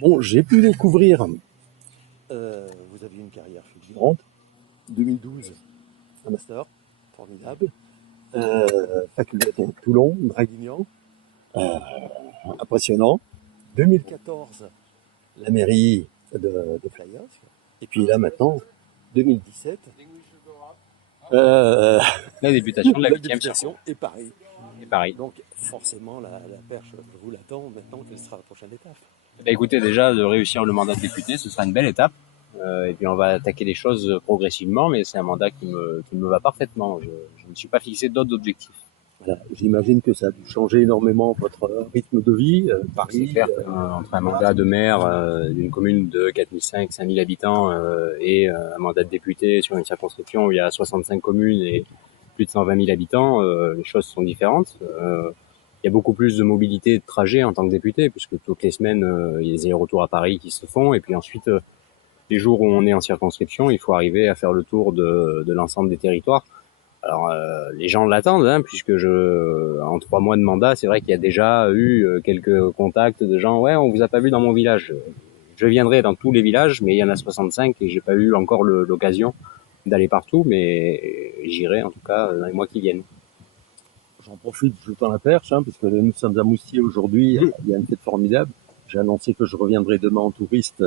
Bon, j'ai pu découvrir, vous avez une carrière fulgurante, 2012, un master, formidable, faculté de Toulon, Draguignan, euh, impressionnant, 2014, la mairie de Flyers, et puis là maintenant, 2017, euh, La députation de la la 8e députation et Paris. et Paris. Donc forcément, la perche, je vous l'attends maintenant, quelle sera la prochaine étape? Bah, écoutez, déjà, de réussir le mandat de député, ce sera une belle étape. Et puis on va attaquer les choses progressivement, mais c'est un mandat qui me va parfaitement. Je ne me suis pas fixé d'autres objectifs. Voilà. J'imagine que ça a dû changer énormément votre rythme de vie. C'est Paris, clair qu'entre un mandat de maire d'une commune de 4500, 5000 habitants et un mandat de député sur une circonscription où il y a 65 communes et plus de 120 000 habitants, les choses sont différentes. Il y a beaucoup plus de mobilité et de trajet en tant que député, puisque toutes les semaines, il y a des allers-retours à Paris qui se font, et puis ensuite, les jours où on est en circonscription, il faut arriver à faire le tour de l'ensemble des territoires. Alors, les gens l'attendent, hein, puisque en 3 mois de mandat, c'est vrai qu'il y a déjà eu quelques contacts de gens. Ouais, on vous a pas vu dans mon village. Je viendrai dans tous les villages, mais il y en a 65 et j'ai pas eu encore l'occasion d'aller partout, mais j'irai en tout cas dans les mois qui viennent. j'en profite, je tends la perche, hein, parce que nous sommes à Moustier aujourd'hui, il y a une fête formidable. J'ai annoncé que je reviendrai demain en touriste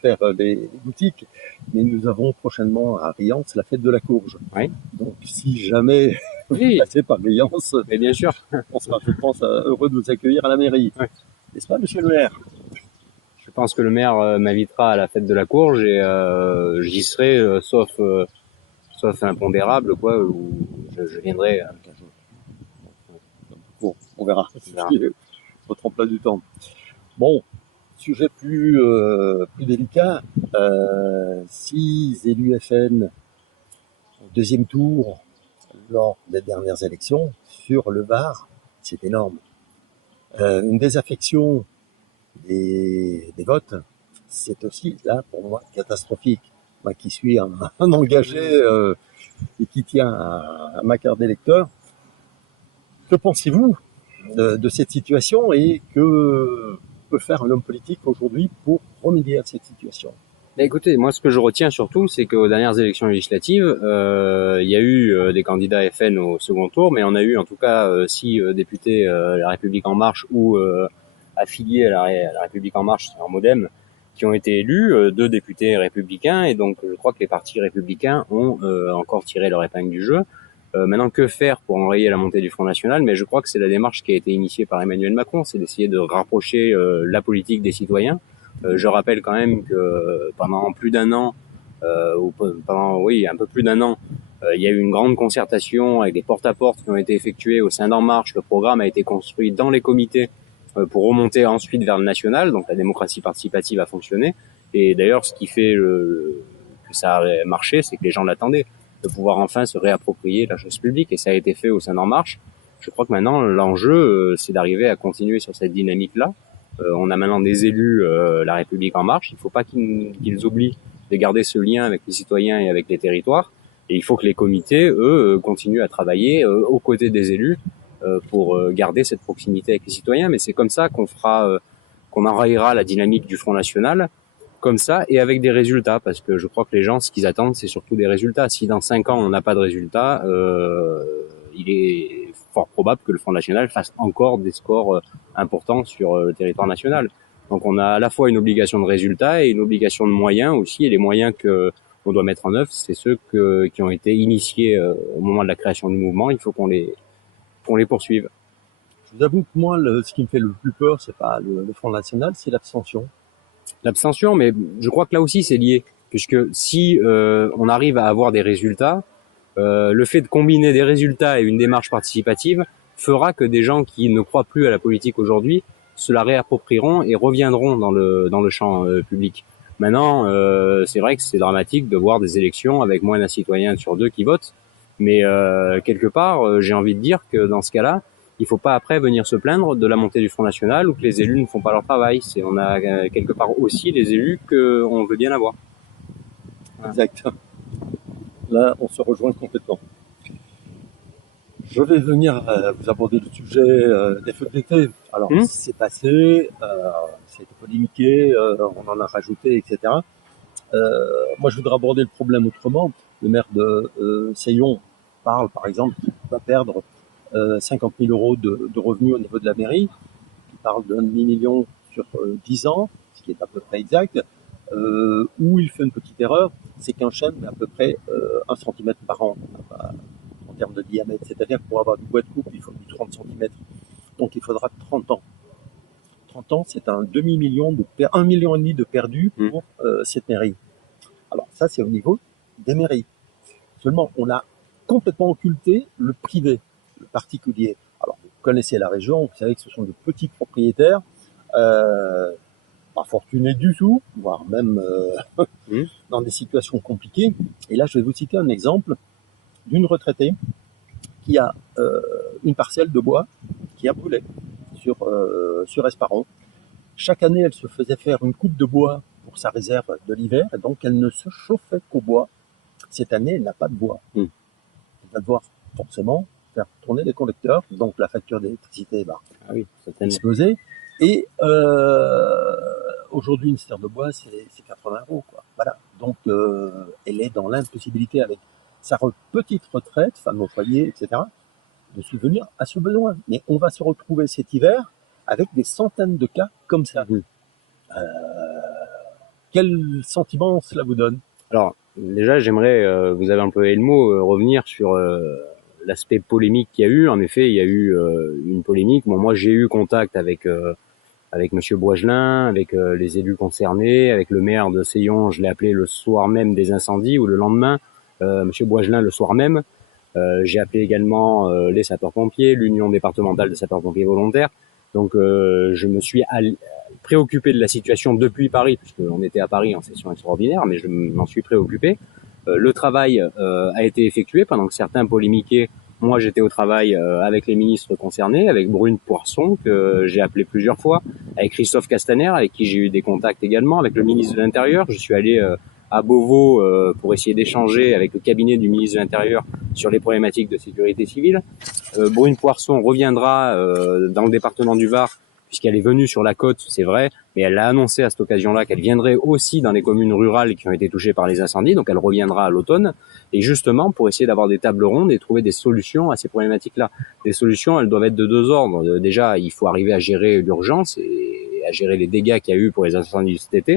faire les boutiques, mais nous avons prochainement à Riance la fête de la courge. Oui. Donc si jamais vous passez par Riance, mais bien sûr, on sera, je pense, heureux de vous accueillir à la mairie. Ouais. N'est-ce pas, monsieur le maire? Je pense que le maire m'invitera à la fête de la courge et j'y serai, sauf impondérable, quoi, où je viendrai. Bon, on verra. On verra. Votre emploi du temps. Bon, sujet plus délicat. 6 élus FN au deuxième tour lors des dernières élections sur le Var, c'est énorme. Une désaffection des votes, c'est aussi là pour moi catastrophique. Moi qui suis un engagé et qui tient à ma carte d'électeur, que pensez-vous de cette situation et que peut faire un homme politique aujourd'hui pour remédier à cette situation? Écoutez, moi, ce que je retiens surtout, c'est qu'aux dernières élections législatives, il y a eu des candidats FN au second tour, mais on a eu en tout cas 6 députés La République En Marche ou affiliés à la République En Marche, en MoDem, qui ont été élus, 2 députés républicains, et donc je crois que les partis républicains ont encore tiré leur épingle du jeu. Maintenant, que faire pour enrayer la montée du Front National? Mais je crois que c'est la démarche qui a été initiée par Emmanuel Macron, c'est d'essayer de rapprocher la politique des citoyens. Je rappelle quand même que pendant plus d'un an, ou pendant un peu plus d'un an, il y a eu une grande concertation avec des porte-à-porte qui ont été effectués au sein d'En Marche. Le programme a été construit dans les comités pour remonter ensuite vers le national. Donc la démocratie participative a fonctionné. Et d'ailleurs, ce qui fait que ça a marché, c'est que les gens l'attendaient, de pouvoir enfin se réapproprier la chose publique. Et ça a été fait au sein d'En Marche. Je crois que maintenant, l'enjeu, c'est d'arriver à continuer sur cette dynamique-là. On a maintenant des élus La République En Marche. Il ne faut pas qu'ils oublient de garder ce lien avec les citoyens et avec les territoires. Et il faut que les comités, eux, continuent à travailler aux côtés des élus pour garder cette proximité avec les citoyens. Mais c'est comme ça qu'on enrayera la dynamique du Front National, comme ça, et avec des résultats, parce que je crois que les gens, ce qu'ils attendent, c'est surtout des résultats. Si dans 5 ans, on n'a pas de résultats, il est fort probable que le Front National fasse encore des scores importants sur le territoire national. Donc on a à la fois une obligation de résultats et une obligation de moyens aussi, et les moyens qu'on doit mettre en œuvre, c'est ceux qui ont été initiés au moment de la création du mouvement. Il faut qu'on les poursuive. Je vous avoue que moi, ce qui me fait le plus peur, c'est pas le Front National, c'est l'abstention. L'abstention, mais je crois que là aussi c'est lié, puisque si on arrive à avoir des résultats, le fait de combiner des résultats et une démarche participative fera que des gens qui ne croient plus à la politique aujourd'hui se la réapproprieront et reviendront dans le champ public. Maintenant, c'est vrai que c'est dramatique de voir des élections avec moins d'un citoyen sur 2 qui votent, mais quelque part, j'ai envie de dire que dans ce cas-là, il ne faut pas après venir se plaindre de la montée du Front National ou que les élus ne font pas leur travail. On a quelque part aussi les élus qu'on veut bien avoir. Voilà. Exact. Là, on se rejoint complètement. Je vais venir vous aborder le sujet des feux d'été. Alors, c'est passé, c'est polémiqué, on en a rajouté, etc. Moi, je voudrais aborder le problème autrement. Le maire de Seyon parle, par exemple, qu'il va perdre 50 000 euros de revenus au niveau de la mairie. Il parle d'un demi-million sur 10 ans, ce qui est à peu près exact. Où il fait une petite erreur, c'est qu'un chêne met à peu près 1 centimètre par an en termes de diamètre. C'est-à-dire que pour avoir du bois de coupe, il faut du 30 centimètres. Donc il faudra 30 ans. 30 ans, c'est un demi-million, 1,5 million de perdus pour cette mairie. Alors ça, c'est au niveau des mairies. Seulement, on a complètement occulté le privé, le particulier. Alors, vous connaissez la région, vous savez que ce sont de petits propriétaires, pas fortunés du tout, voire même dans des situations compliquées. Et là, je vais vous citer un exemple d'une retraitée qui a une parcelle de bois qui a brûlé sur Esparon. Chaque année, elle se faisait faire une coupe de bois pour sa réserve de l'hiver, et donc elle ne se chauffait qu'au bois. Cette année, elle n'a pas de bois. Elle va devoir forcément faire tourner les collecteurs, donc la facture d'électricité va exploser. Et aujourd'hui, une serre de bois, c'est 80 €, quoi. Voilà. Donc, elle est dans l'impossibilité, avec sa petite retraite, femme au foyer, etc., de subvenir à ce besoin. Mais on va se retrouver cet hiver avec des centaines de cas comme ça. Quel sentiment cela vous donne? Alors, déjà, j'aimerais, vous avez employé le mot, revenir sur l'aspect polémique qu'il y a eu. En effet, il y a eu une polémique. Bon, moi, j'ai eu contact avec Monsieur Boisgelin, avec les élus concernés, avec le maire de Seyon. Je l'ai appelé le soir même des incendies ou le lendemain. Monsieur Boisgelin le soir même. J'ai appelé également les sapeurs-pompiers, l'Union départementale de sapeurs-pompiers volontaires. Donc, je me suis préoccupé de la situation depuis Paris, puisqu'on était à Paris en session extraordinaire, mais je m'en suis préoccupé. Le travail a été effectué pendant que certains polémiquaient. Moi, j'étais au travail avec les ministres concernés, avec Brune Poirson, que j'ai appelé plusieurs fois, avec Christophe Castaner, avec qui j'ai eu des contacts également, avec le ministre de l'Intérieur. Je suis allé à Beauvau pour essayer d'échanger avec le cabinet du ministre de l'Intérieur sur les problématiques de sécurité civile. Brune Poirson reviendra dans le département du Var, puisqu'elle est venue sur la côte, c'est vrai, mais elle a annoncé à cette occasion-là qu'elle viendrait aussi dans les communes rurales qui ont été touchées par les incendies, donc elle reviendra à l'automne, et justement pour essayer d'avoir des tables rondes et trouver des solutions à ces problématiques-là. Les solutions, elles doivent être de deux ordres. Déjà, il faut arriver à gérer l'urgence et à gérer les dégâts qu'il y a eu pour les incendies de cet été,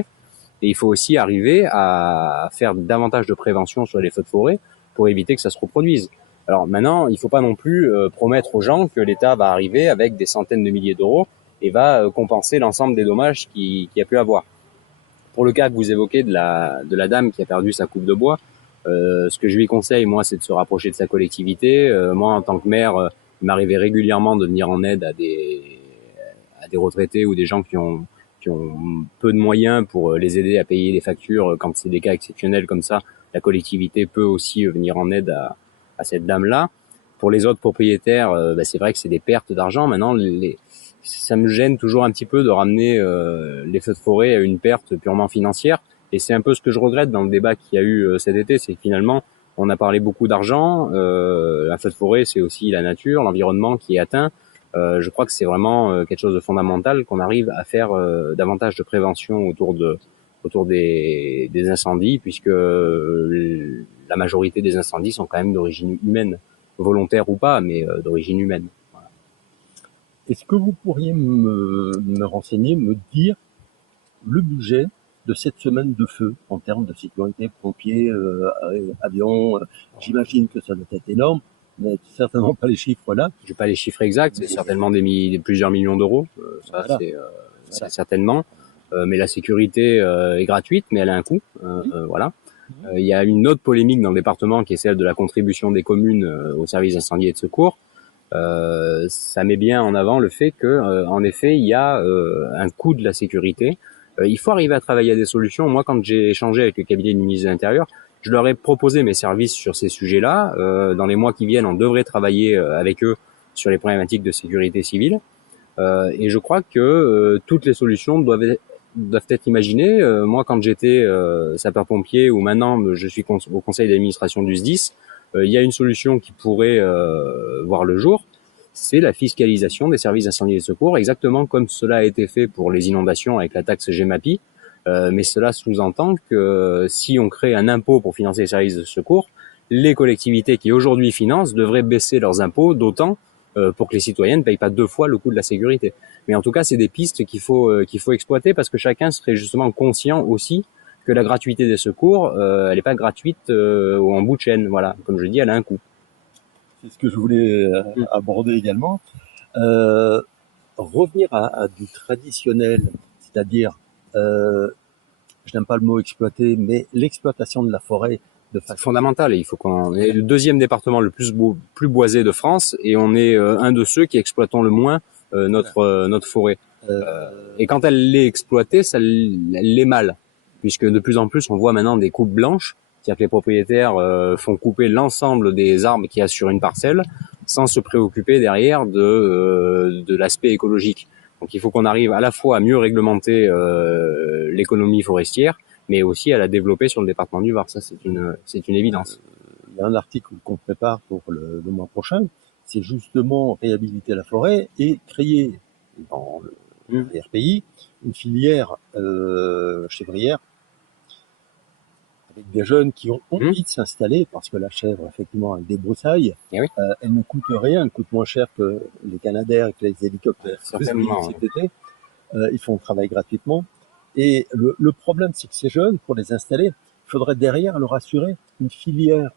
et il faut aussi arriver à faire davantage de prévention sur les feux de forêt pour éviter que ça se reproduise. Alors maintenant, il ne faut pas non plus promettre aux gens que l'État va arriver avec des centaines de milliers d'euros et va compenser l'ensemble des dommages qu'il a pu avoir. Pour le cas que vous évoquez de la dame qui a perdu sa coupe de bois, ce que je lui conseille, moi, c'est de se rapprocher de sa collectivité. Moi, en tant que maire, il m'arrivait régulièrement de venir en aide à des retraités ou des gens qui ont peu de moyens pour les aider à payer les factures. Quand c'est des cas exceptionnels comme ça, la collectivité peut aussi venir en aide à cette dame-là. Pour les autres propriétaires, c'est vrai que c'est des pertes d'argent. Maintenant, ça me gêne toujours un petit peu de ramener les feux de forêt à une perte purement financière. Et c'est un peu ce que je regrette dans le débat qu'il y a eu cet été, c'est que finalement, on a parlé beaucoup d'argent. Un feu de forêt, c'est aussi la nature, l'environnement qui est atteint. Je crois que c'est vraiment quelque chose de fondamental qu'on arrive à faire davantage de prévention autour des incendies, puisque la majorité des incendies sont quand même d'origine humaine, volontaire ou pas, mais d'origine humaine. Voilà. Est-ce que vous pourriez me renseigner, me dire le budget de cette semaine de feu en termes de sécurité, pompiers, avions? J'imagine que ça doit être énorme. Mais certainement pas les chiffres là. J'ai pas les chiffres exacts, c'est certainement plusieurs millions d'euros. Ça, voilà. C'est certainement. Mais la sécurité est gratuite, mais elle a un coût. Voilà. Il y a une autre polémique dans le département qui est celle de la contribution des communes au service d'incendie et de secours. Ça met bien en avant le fait que, en effet, il y a un coût de la sécurité. Il faut arriver à travailler à des solutions. Moi, quand j'ai échangé avec le cabinet du ministre de l'Intérieur, je leur ai proposé mes services sur ces sujets-là. Dans les mois qui viennent, on devrait travailler avec eux sur les problématiques de sécurité civile. Et je crois que toutes les solutions doivent être imaginées. Moi, quand j'étais sapeur-pompier, ou maintenant je suis au conseil d'administration du SDIS, il y a une solution qui pourrait voir le jour, c'est la fiscalisation des services d'incendie et de secours, exactement comme cela a été fait pour les inondations avec la taxe GEMAPI. Mais cela sous-entend que si on crée un impôt pour financer les services de secours, les collectivités qui aujourd'hui financent devraient baisser leurs impôts d'autant pour que les citoyens ne payent pas deux fois le coût de la sécurité. Mais en tout cas, c'est des pistes qu'il faut exploiter parce que chacun serait justement conscient aussi que la gratuité des secours, elle n'est pas gratuite en bout de chaîne. Voilà, comme je dis, elle a un coût. C'est ce que je voulais aborder également. Revenir à du traditionnel, c'est-à-dire, je n'aime pas le mot exploiter, mais l'exploitation de la forêt de façon C'est fondamental. Il faut qu'on est le deuxième département le plus boisé de France et on est un de ceux qui exploitons le moins notre forêt. Et quand elle l'est exploitée, elle l'est mal, puisque de plus en plus on voit maintenant des coupes blanches, c'est-à-dire que les propriétaires font couper l'ensemble des arbres qu'il y a sur une parcelle sans se préoccuper derrière de l'aspect écologique. Donc il faut qu'on arrive à la fois à mieux réglementer l'économie forestière, mais aussi à la développer sur le département du Var. Ça, c'est une évidence. Il y a un article qu'on prépare pour le mois prochain, c'est justement réhabiliter la forêt et créer dans le RPI une filière chèvrière avec des jeunes qui ont envie de s'installer parce que la chèvre, effectivement, elle débroussaille. Oui. Elle ne coûte rien, elle coûte moins cher que les Canadair et que les hélicoptères. Certainement. Cet été, ils font le travail gratuitement. Et le problème, c'est que ces jeunes, pour les installer, il faudrait derrière leur assurer une filière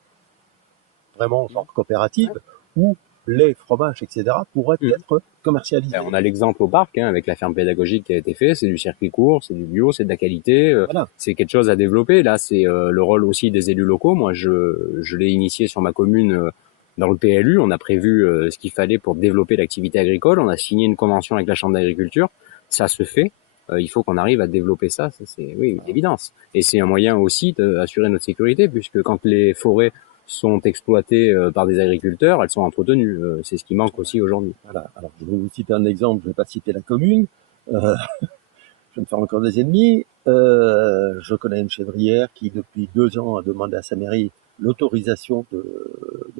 vraiment genre coopérative où lait, fromage, etc. pourraient être commercialisés. On a l'exemple au parc avec la ferme pédagogique qui a été fait, c'est du circuit court, c'est du bio, c'est de la qualité, voilà. C'est quelque chose à développer. Là, c'est le rôle aussi des élus locaux. Moi, je l'ai initié sur ma commune dans le PLU. On a prévu ce qu'il fallait pour développer l'activité agricole. On a signé une convention avec la Chambre d'agriculture. Ça se fait. Il faut qu'on arrive à développer ça. C'est une évidence. Et c'est un moyen aussi d'assurer notre sécurité, puisque quand les forêts sont exploitées par des agriculteurs, elles sont entretenues. C'est ce qui manque aussi aujourd'hui. Voilà. Alors, je vais vous citer un exemple. Je ne vais pas citer la commune. Je vais me faire encore des ennemis. Je connais une chèvrière qui, depuis 2 ans, a demandé à sa mairie l'autorisation de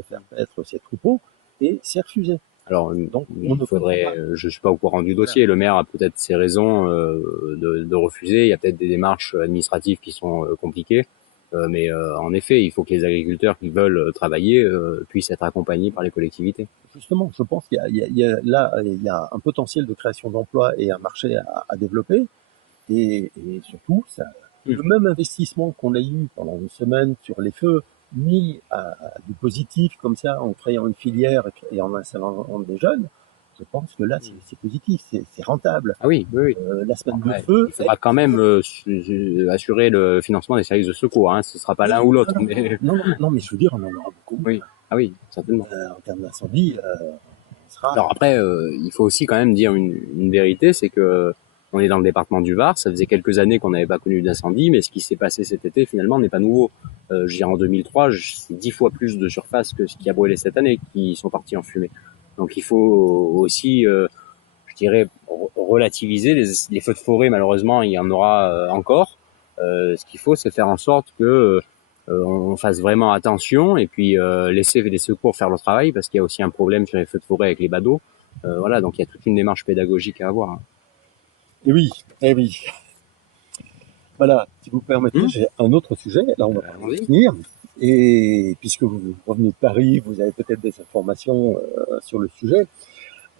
faire paître ses troupeaux et c'est refusé. Alors, donc, il faudrait, je suis pas au courant du dossier. Le maire a peut-être ses raisons de refuser. Il y a peut-être des démarches administratives qui sont compliquées. Mais en effet, il faut que les agriculteurs qui veulent travailler puissent être accompagnés par les collectivités. Justement, je pense qu'il y a un potentiel de création d'emplois et un marché à développer. Et surtout, le même investissement qu'on a eu pendant une semaine sur les feux, mis à du positif comme ça, en créant une filière et en installant des jeunes, je pense que là, c'est positif, c'est rentable. Ah oui, oui. La semaine de feu... Il faudra quand même assurer le financement des services de secours. Ce ne sera pas l'un ou l'autre. Non, mais je veux dire, on en aura beaucoup. Oui, ah oui, certainement. En termes d'incendie, on sera... Alors après, il faut aussi quand même dire une vérité, c'est que on est dans le département du Var. Ça faisait quelques années qu'on n'avait pas connu d'incendie, mais ce qui s'est passé cet été, finalement, n'est pas nouveau. Je dirais en 2003, c'est 10 fois plus de surface que ce qui a brûlé cette année qui sont partis en fumée. Donc il faut aussi, je dirais, relativiser les feux de forêt. Malheureusement, il y en aura encore. Ce qu'il faut, c'est faire en sorte que on fasse vraiment attention et puis laisser les secours faire le travail parce qu'il y a aussi un problème sur les feux de forêt avec les badauds. Voilà, donc il y a toute une démarche pédagogique à avoir. Et oui. Voilà, si vous permettez, j'ai un autre sujet. Là, on va finir. Et puisque vous revenez de Paris, vous avez peut-être des informations sur le sujet.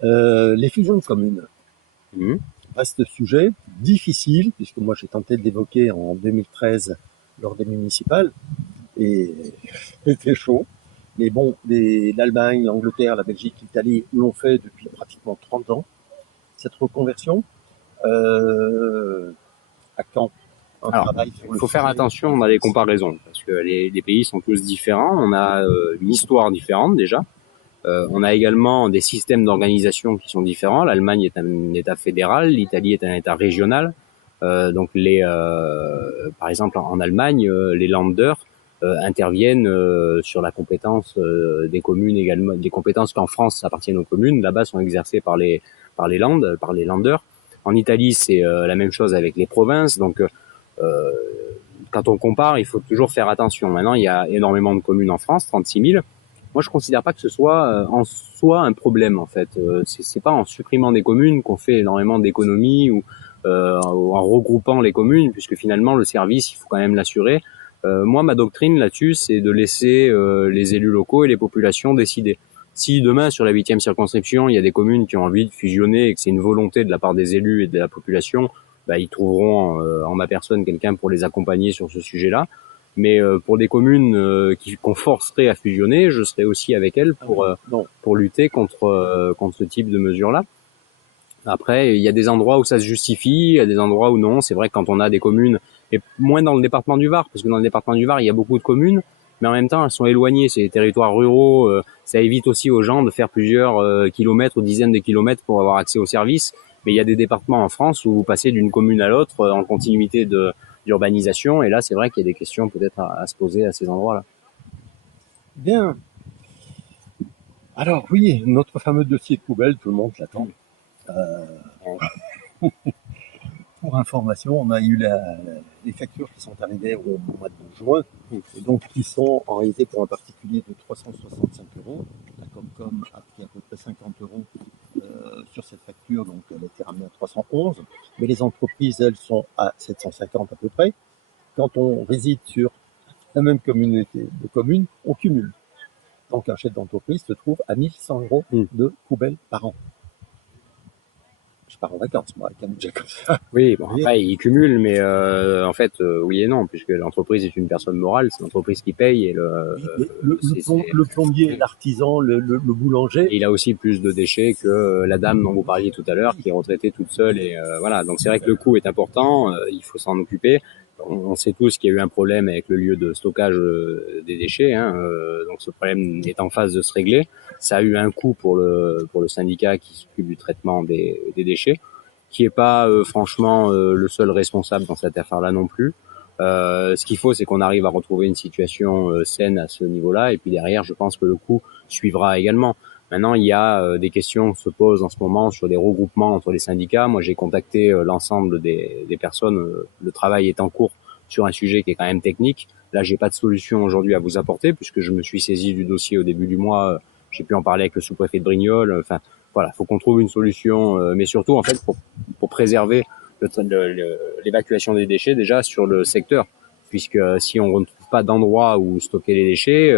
Les fusions de communes. Reste sujet difficile, puisque moi j'ai tenté de l'évoquer en 2013 lors des municipales. Et c'était chaud. Mais bon, l'Allemagne, l'Angleterre, la Belgique, l'Italie l'ont fait depuis pratiquement 30 ans. Cette reconversion, à quand il faut faire attention dans les comparaisons, parce que les pays sont tous différents. On a une histoire différente déjà. On a également des systèmes d'organisation qui sont différents. L'Allemagne est un État fédéral, l'Italie est un État régional. Donc par exemple en Allemagne, les Länder interviennent sur la compétence des communes également, des compétences qu'en France appartiennent aux communes. Là-bas sont exercées par les Länder. En Italie, c'est la même chose avec les provinces. Donc quand on compare, il faut toujours faire attention. Maintenant, il y a énormément de communes en France, 36 000. Moi, je considère pas que ce soit en soi un problème, en fait. C'est pas en supprimant des communes qu'on fait énormément d'économies ou en regroupant les communes, puisque finalement, le service, il faut quand même l'assurer. Moi, ma doctrine là-dessus, c'est de laisser les élus locaux et les populations décider. Si demain, sur la 8e circonscription, il y a des communes qui ont envie de fusionner et que c'est une volonté de la part des élus et de la population, bah, ils trouveront en ma personne quelqu'un pour les accompagner sur ce sujet-là. Mais pour des communes qu'on forcerait à fusionner, je serais aussi avec elles pour lutter contre ce type de mesures-là. Après, il y a des endroits où ça se justifie, il y a des endroits où non. C'est vrai que quand on a des communes, et moins dans le département du Var, parce que dans le département du Var, il y a beaucoup de communes, mais en même temps, elles sont éloignées. C'est des territoires ruraux. Ça évite aussi aux gens de faire plusieurs kilomètres ou dizaines de kilomètres pour avoir accès aux services. Mais il y a des départements en France où vous passez d'une commune à l'autre en continuité d'urbanisation. Et là, c'est vrai qu'il y a des questions peut-être à se poser à ces endroits-là. Bien. Alors oui, notre fameux dossier de poubelle, tout le monde l'attend. Pour information, on a eu les factures qui sont arrivées au mois de juin, et donc qui sont en réalité pour un particulier de 365 €. La Comcom a pris à peu près 50 € sur cette facture, donc elle a été ramenée à 311. Mais les entreprises, elles, sont à 750 à peu près. Quand on réside sur la même communauté de communes, on cumule. Donc un chef d'entreprise se trouve à 1100 € de poubelle par an. Je pars en vacances, moi, avec un budget comme ça. Oui, bon, après, ils cumulent, mais en fait, oui et non, puisque l'entreprise est une personne morale, c'est l'entreprise qui paye. Et le plombier, l'artisan, le boulanger. Et il a aussi plus de déchets que la dame dont vous parliez tout à l'heure, qui est retraitée toute seule. Et voilà, donc c'est vrai que le coût est important, il faut s'en occuper. On sait tous qu'il y a eu un problème avec le lieu de stockage des déchets, donc ce problème est en phase de se régler. Ça a eu un coût pour le syndicat qui s'occupe du traitement des déchets, qui est pas franchement le seul responsable dans cette affaire-là non plus. Ce qu'il faut, c'est qu'on arrive à retrouver une situation saine à ce niveau-là, et puis derrière, je pense que le coût suivra également. Maintenant, il y a des questions qui se posent en ce moment sur des regroupements entre les syndicats. Moi, j'ai contacté l'ensemble des personnes. Le travail est en cours sur un sujet qui est quand même technique. Là, j'ai pas de solution aujourd'hui à vous apporter, puisque je me suis saisi du dossier au début du mois. J'ai pu en parler avec le sous-préfet de Brignoles. Enfin, voilà, faut qu'on trouve une solution, mais surtout, en fait, pour préserver l'évacuation des déchets déjà sur le secteur, puisque si on ne trouve pas d'endroit où stocker les déchets,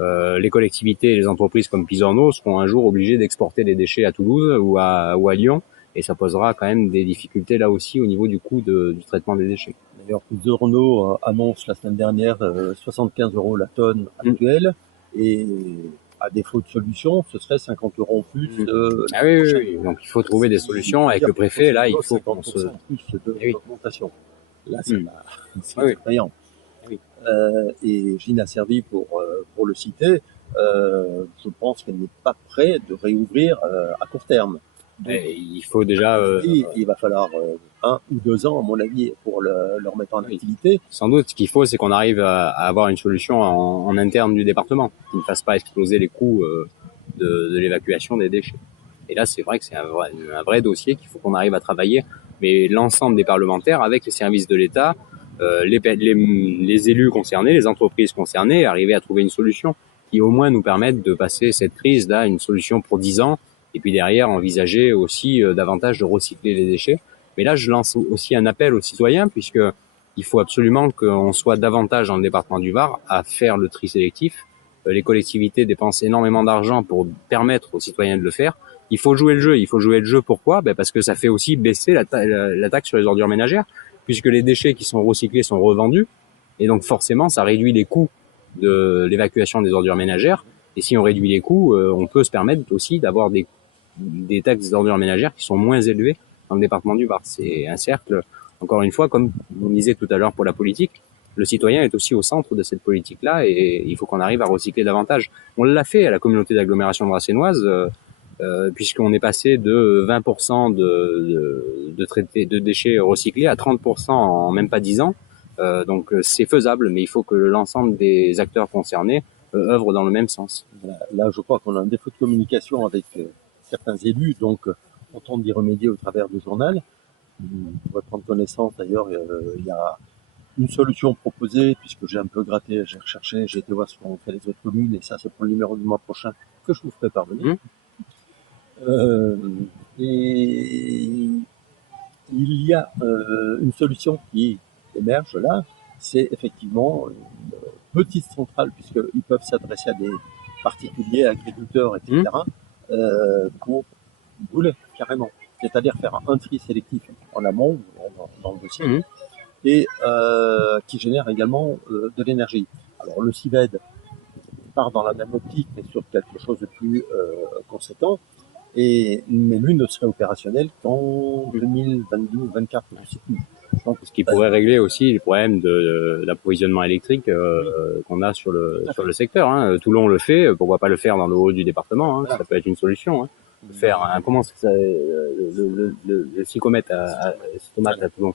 les collectivités et les entreprises comme Pisorno seront un jour obligées d'exporter les déchets à Toulouse ou à Lyon, et ça posera quand même des difficultés là aussi au niveau du coût du traitement des déchets. D'ailleurs, Pisorno annonce la semaine dernière 75 € la tonne actuelle, et à défaut de solution, ce serait 50 € en plus. Ah oui. Donc il faut trouver des solutions avec le préfet. Là, il faut qu'on se plus d'augmentation. Là, c'est effrayant. Oui. Et Gina Servi, pour le citer, je pense qu'elle n'est pas prête de réouvrir à court terme. Donc, il faut déjà. Il va falloir 1 ou 2 ans, à mon avis, pour le remettre en activité. Sans doute, ce qu'il faut, c'est qu'on arrive à avoir une solution en interne du département, qui ne fasse pas exploser les coûts de l'évacuation des déchets. Et là, c'est vrai que c'est un vrai dossier qu'il faut qu'on arrive à travailler, mais l'ensemble des parlementaires, avec les services de l'État, les élus concernés, les entreprises concernées, arriver à trouver une solution qui au moins nous permette de passer cette crise-là, une solution pour 10 ans, et puis derrière envisager aussi davantage de recycler les déchets. Mais là, je lance aussi un appel aux citoyens, puisque il faut absolument qu'on soit davantage dans le département du Var à faire le tri sélectif. Les collectivités dépensent énormément d'argent pour permettre aux citoyens de le faire. Il faut jouer le jeu. Il faut jouer le jeu. Pourquoi ? Parce que ça fait aussi baisser la taxe sur les ordures ménagères, puisque les déchets qui sont recyclés sont revendus. Et donc forcément, ça réduit les coûts de l'évacuation des ordures ménagères. Et si on réduit les coûts, on peut se permettre aussi d'avoir des taxes d'ordures ménagères qui sont moins élevées dans le département du Var. C'est un cercle, encore une fois, comme on disait tout à l'heure pour la politique, le citoyen est aussi au centre de cette politique-là, et il faut qu'on arrive à recycler davantage. On l'a fait à la communauté d'agglomération dracénoise, puisqu'on est passé de 20% de déchets recyclés à 30% en même pas 10 ans. Donc c'est faisable, mais il faut que l'ensemble des acteurs concernés œuvrent dans le même sens. Là, je crois qu'on a un défaut de communication avec certains élus, donc on tente d'y remédier au travers du journal. On pourrait prendre connaissance, d'ailleurs, il y a une solution proposée, puisque j'ai un peu gratté, j'ai recherché, j'ai été voir ce qu'ont fait les autres communes, et ça c'est pour le numéro du mois prochain que je vous ferai parvenir. Et il y a une solution qui émerge là, c'est effectivement une petite centrale, puisqu'ils peuvent s'adresser à des particuliers, agriculteurs, etc., pour brûler carrément. C'est-à-dire faire un tri sélectif en amont, dans le dossier, et qui génère également de l'énergie. Alors le CIVED part dans la même optique, mais sur quelque chose de plus conséquent, mais lui ne serait opérationnel qu'en 2022-2024. Donc, ce qui pourrait régler aussi les problèmes d'approvisionnement électrique qu'on a sur le secteur. Hein. Toulon le fait, pourquoi pas le faire dans le haut du département, hein. Ça peut être une solution. Hein. Faire comment ça, le psychomètre à Toulon,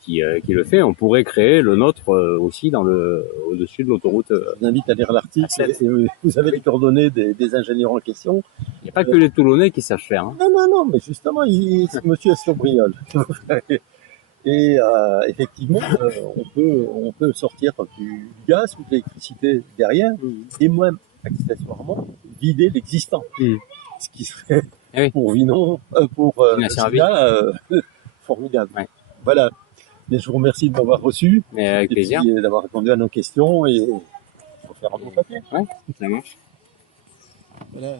qui le fait, on pourrait créer le nôtre aussi au-dessus de l'autoroute. Je vous invite à lire l'article. Vous avez les coordonnées des ingénieurs en question. Il n'y a pas que les Toulonnais qui savent faire. Hein. Non, mais justement, monsieur est sur Briolle. Et effectivement, on peut sortir du gaz ou de l'électricité derrière, et même accessoirement vider l'existant, ce qui serait pour Vinon, pour formidable. Ouais. Voilà. Mais je vous remercie de m'avoir reçu, avec plaisir, et d'avoir répondu à nos questions, et pour faire un bon papier. Ouais, ça marche. Voilà.